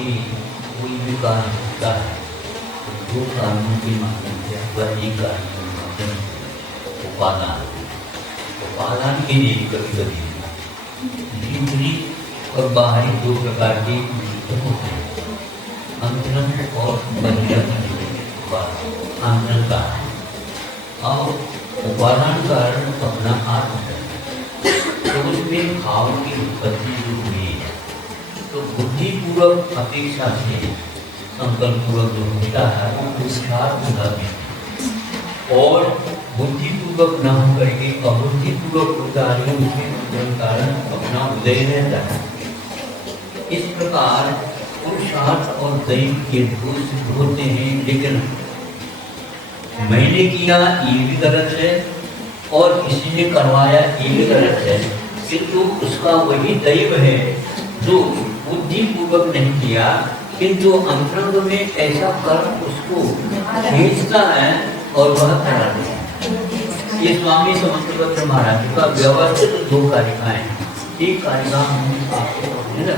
कि कोई भी कार्य होता है तो दो कारणों के माध्यम से अथवा एक कारण के माध्यम से उपादान के लिए कभी कभी भीतरी और बाहरी दो प्रकार के युद्ध होते हैं, अंतरंग और बहिरंग आंतरिक कारण। और उपादान कारण अपना आत्म है, तो उसमें भाव की उत्पत्ति जो हुई है तो बुद्धिपूर्वक अपेक्षा से संकल्प पूर्वक जो होता है वो पुरुषार्थ होता है, और बुद्धिपूर्वक न हो करके अबुद्धिपूर्वक होता है उसमें कारण अपना उदय रहता है। इस प्रकार पुरुषार्थ और दैव के दोष होते हैं, लेकिन मैंने किया ये भी गलत है और किसी ने करवाया ये भी गलत है, किंतु उसका वही दैव है जो बुद्धिपूर्वक नहीं किया किंतु अंतरंग में ऐसा कर्म उसको खींचता है और वह कराते हैं। ये स्वामी समंतभद्र महाराज का व्यवस्थित दो कारिकाएं, एक कारिका है ना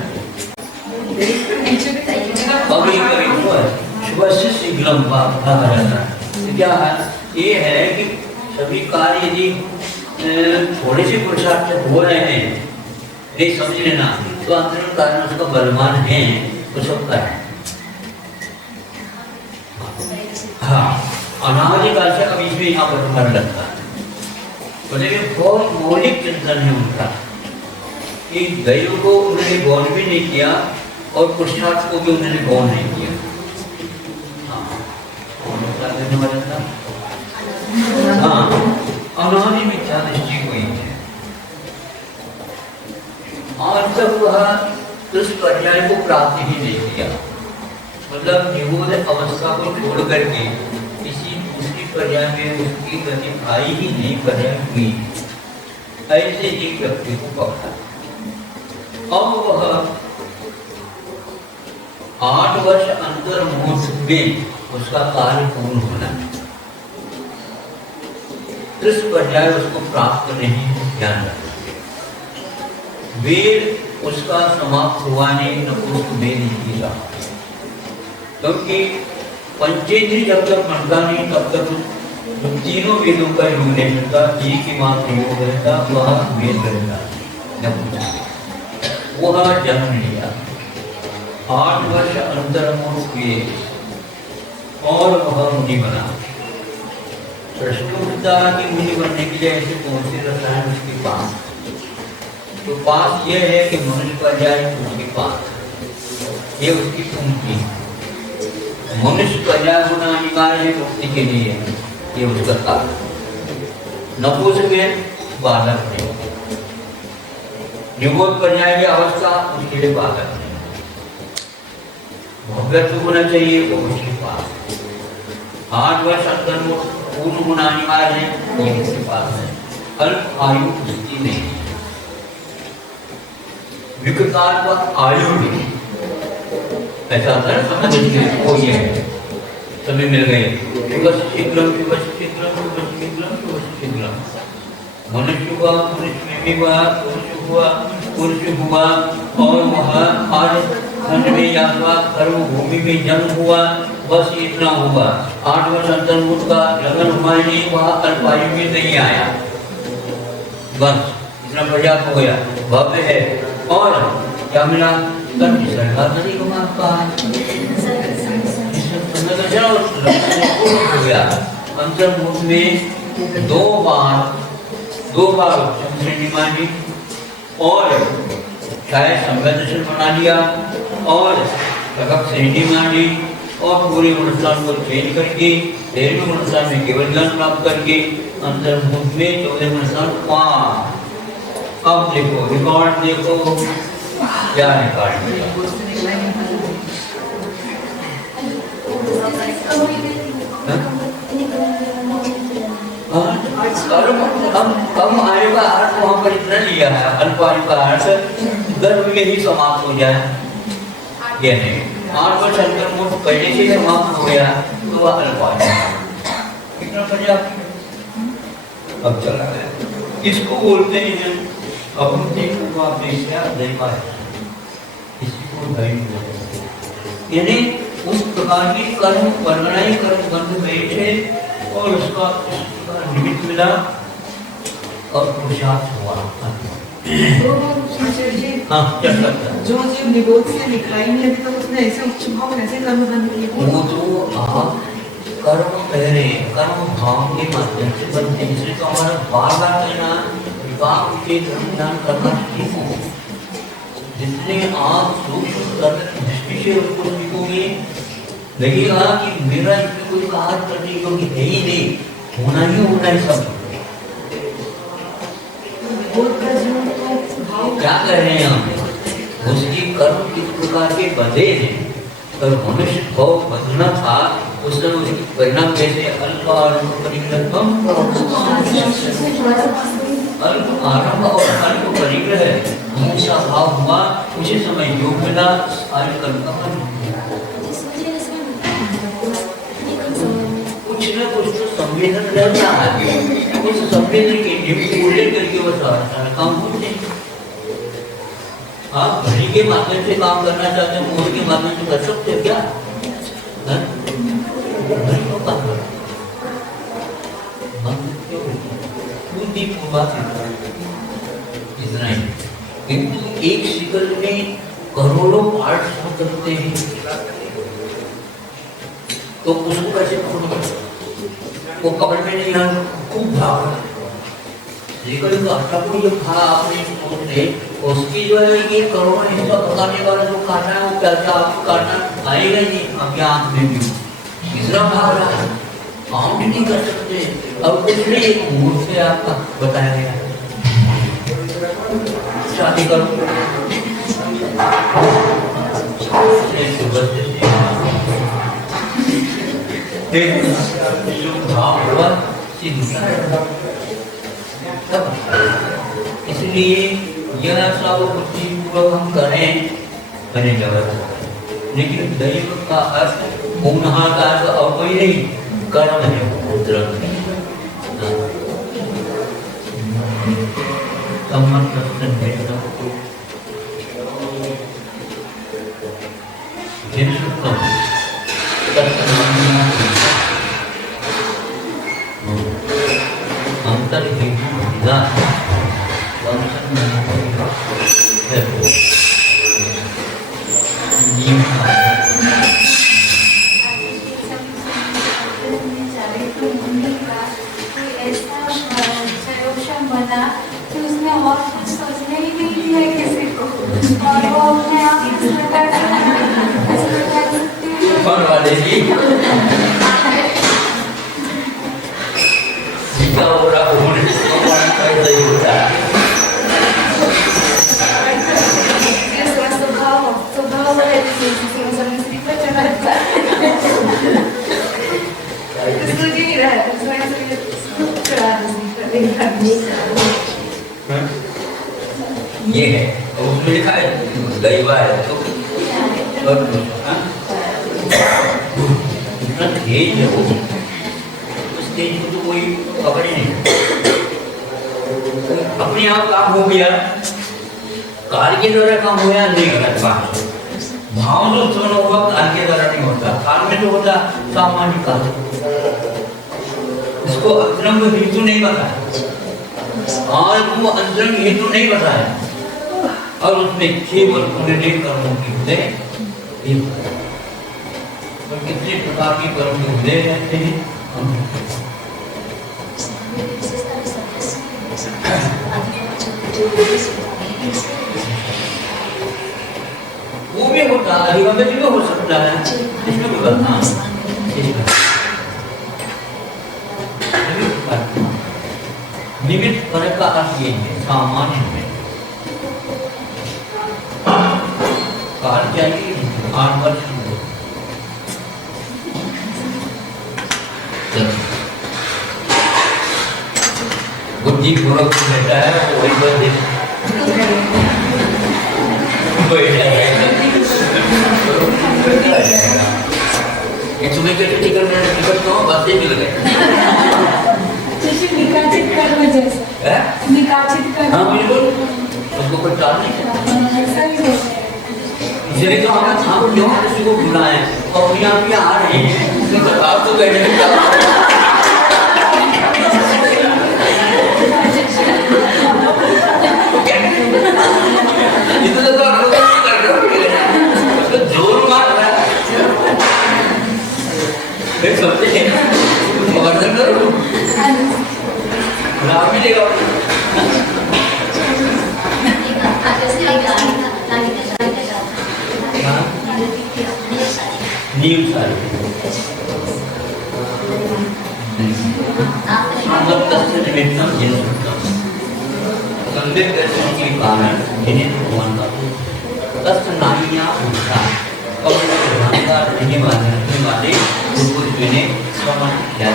क्या है, ये है कि सभी कार्य यदि थोड़े से पुरुषार्थ से हो रहे हैं, ये समझ लेना, तो अंतरंग कारण उसका बलवान है, वो सब का है। हाँ, अनादिकाल से अब इसमें यहाँ पर मर लगता है, तो लेकिन बहुत मौलिक चिंतन है उनका कि दैव को उन्होंने गौण भी नहीं किया और पुरुषार्थ को भी उन्होंने गौण नहीं किया। हाँ, अनादि मिथ्या दृष्टि हुई है और तब वह उस पर्याय को प्राप्त ही नहीं किया, मतलब निबोध अवस्था को छोड़ करके किसी दूसरी पर्याय में उसकी गति आई ही नहीं, पर्याय हुई। ऐसे एक व्यक्ति को पकड़ा, अब वह 8 वर्ष अंतर मुहूर्त में उसका कार्य पूर्ण होना है, इस पर्याय उसको प्राप्त नहीं ज्ञान रखना। वेद उसका समाप्त हुआ नहीं, न उसको वेद नहीं किया, क्योंकि पंचेंद्रिय जब तक बनता नहीं तब तक तीनों वेदों का योग नहीं मिलता, एक ही मात्र योग रहता, वह वेद रहता। वह जन्म लिया, 8 वर्ष अंतर हुए और वह मुनि बना। प्रश्न उठता कि मुनि बनने के लिए ऐसे कौन से रसायन उसके पास, तो पास यह है कि मनुष्य का जाए उसके पास, ये उसकी कुंठी, मनुष्य का जाए होना अनिवार्य है मुक्ति के लिए, ये उसका कार्य। नपुंसक में बालक है, निबोध पर्याय की अवस्था उसके लिए बालक है, भव्यत्व होना चाहिए वो उसके पास, 8 वर्ष अंतर पूर्ण होना अनिवार्य है वो उसके पास है, अल्प आयु उसकी नहीं, विकताल का आयु नहीं, ऐसा समझ लीजिए वो ये है, सभी मिल गए। मनुष्य हुआ, मनुष्य में हुआ, पुरुष हुआ और वह खंड में या कर्म भूमि में जन्म हुआ, बस इतना हुआ। 8 वर्ष अंतर्मुख का लगन हुआ नहीं, वह अल्पायु में नहीं आया, बस इतना पर्याप्त हो गया, भव्य है। और क्या मिला, सरकार हो गया। अंतर्मुख में 2 बार श्रेणी मानी और चाहे संवेदनशील बना लिया और श्रेणी मानी और पूरे अनुष्ठान को चेंज करके 13वें अनुष्ठान में केवल ज्ञान प्राप्त करके अंतर्मुख में 14वें अनुष्ठान 5। अब देखो रिकॉर्ड, देखो क्या रिकॉर्ड कम आयु का अर्थ वहाँ पर इतना लिया है, अल्प आयु का अर्थ गर्भ में ही समाप्त हो जाए, ये नहीं 8 वर्ष अंतर्मुख पहले से समाप्त हो गया तो वह अल्प आयु कितना पर्याप्त। अब चला गया, इसको बोलते हैं अबुद्धि पूर्वापेक्षा दैवा, इसी को दैव बोलते हैं। यानी उस प्रकार की कर्म वर्गणाएं कर्म बंध बैठे और उसका निमित्त मिला और पुरुषार्थ हुआ। हाँ क्या करता है? जो जीव निबोध से निकला ही नहीं अभी तक उसने ऐसे उच्च भाव कैसे कर्म बंद किए? वो तो आप कर्म कह रहे हैं, कर्म भाव के माध्यम से बनते हैं, इसलिए तो हमारा बार बार कहना विवाह के धर्म ज्ञान करना ठीक हो। जितने आप सूक्ष्म दृष्टि से उसको सीखोगे लगेगा कि मेरा इसमें कोई बात करने योग्य है ही नहीं, होना ही होना है सब। क्या कह रहे हैं हम? उसकी कर्म किस प्रकार के बंधे हैं, और मनुष्य भाव बंधना था उस समय उसकी परिणाम कैसे अल्प आरंभ परिग्रह अल्प आरंभ और अल्प परिग्रह हमेशा भाव हुआ, उसी समय योग मिला, आयु कर्म का फल। कुछ न कुछ तो संवेदन रहता है, उस संवेदन के निमित्त उल्लेख करके वो सारा काम होते हैं। आप घड़ी के माध्यम से काम करना चाहते हैं, मोर के माध्यम से कर सकते हो क्या? घड़ी को काम करो, इतना ही। किंतु एक शिकल में करोड़ों पार्ट करते हैं, तो उसको कैसे पकड़ोगे? वो पकड़ में नहीं आ, खूब भाग लेकिन कोई खा आपने सोचते उसकी जो है ये करोड़ों हिस्सा पकाने वाला जो काटना है वो पैसा आपको काटना आएगा ही नहीं। अब क्या आप में भी तीसरा भाग रहा है, काउंट नहीं कर सकते। अब कुछ नहीं, एक मूड से आपका बताया गया शादी करो, इसलिए यह सब बुद्धिपूर्वक हम करें बने जगत। लेकिन दैव का अर्थ पुनः का अर्थ और कोई नहीं, कर्म है अंतर बना कि उसने और कुछ सोचने ही नहीं दिया किसी को, और वो अपने आप इसमें ये है और उसमें लिखा है दैवा है तो इतना तेज है वो, उस तेज को तो कोई पकड़े नहीं। अपने आप काम हो गया, काल के द्वारा काम हो गया नहीं गलत बात। भाव जो उत्पन्न होगा काल के द्वारा नहीं होता, काल में जो होता सामान्य काल। इसको अंतरंग हेतु नहीं बताया, और वो अंतरंग हेतु नहीं बताया, और उसमें केवल निर्णय कर्मों की उदय और कितने प्रकार के कर्म के उदय रहते हैं। वो भी होता है, अधिगम भी हो सकता है, इसमें कोई बात नहीं। निमित्त फर्क का अर्थ ये है सामान्य में काल चाहिए 8 वर्ष बुद्धि पूर्वक बैठा है तो वही बंदे तुम्हें क्या टिकट कहो बातें मिल गए निकाचित कर्म जैसा, निकाचित कर्म। हाँ बिल्कुल, उसको कोई टाल नहीं सकता। इसलिए तो हम क्यों किसी को बुलाएं और अपने आप ही आ रहे हैं तो बताओ तो कहने का इतना तो हम लोग नहीं कर रहे तो जोर मार रहा है देख सकते हैं वर्णन करो नाम भी देगा नीम सारी संगतस्य निमित्तं जिनसुक्तम् संदेह दर्शन के कारण जिन्हें भगवान का तस्य नामिया उठा और भगवान का रहने वाले उनको जिन्हें श्रवण किया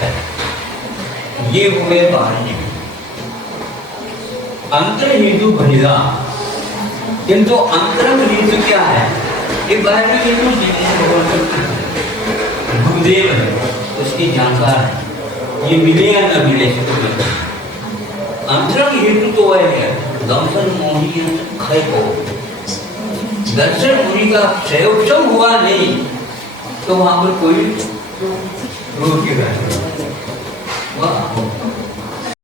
है ये हुए बाहरी अंतर हेतु भनिदा किंतु अंतरंग हेतु क्या है ये बाहरी हेतु गुरुदेव है उसकी जानकार है ये मिले या न मिले अंतरंग हेतु तो वह है दर्शन मोही खय को दर्शन मुनि का क्षयोक्षम हुआ नहीं तो वहां पर कोई रोक के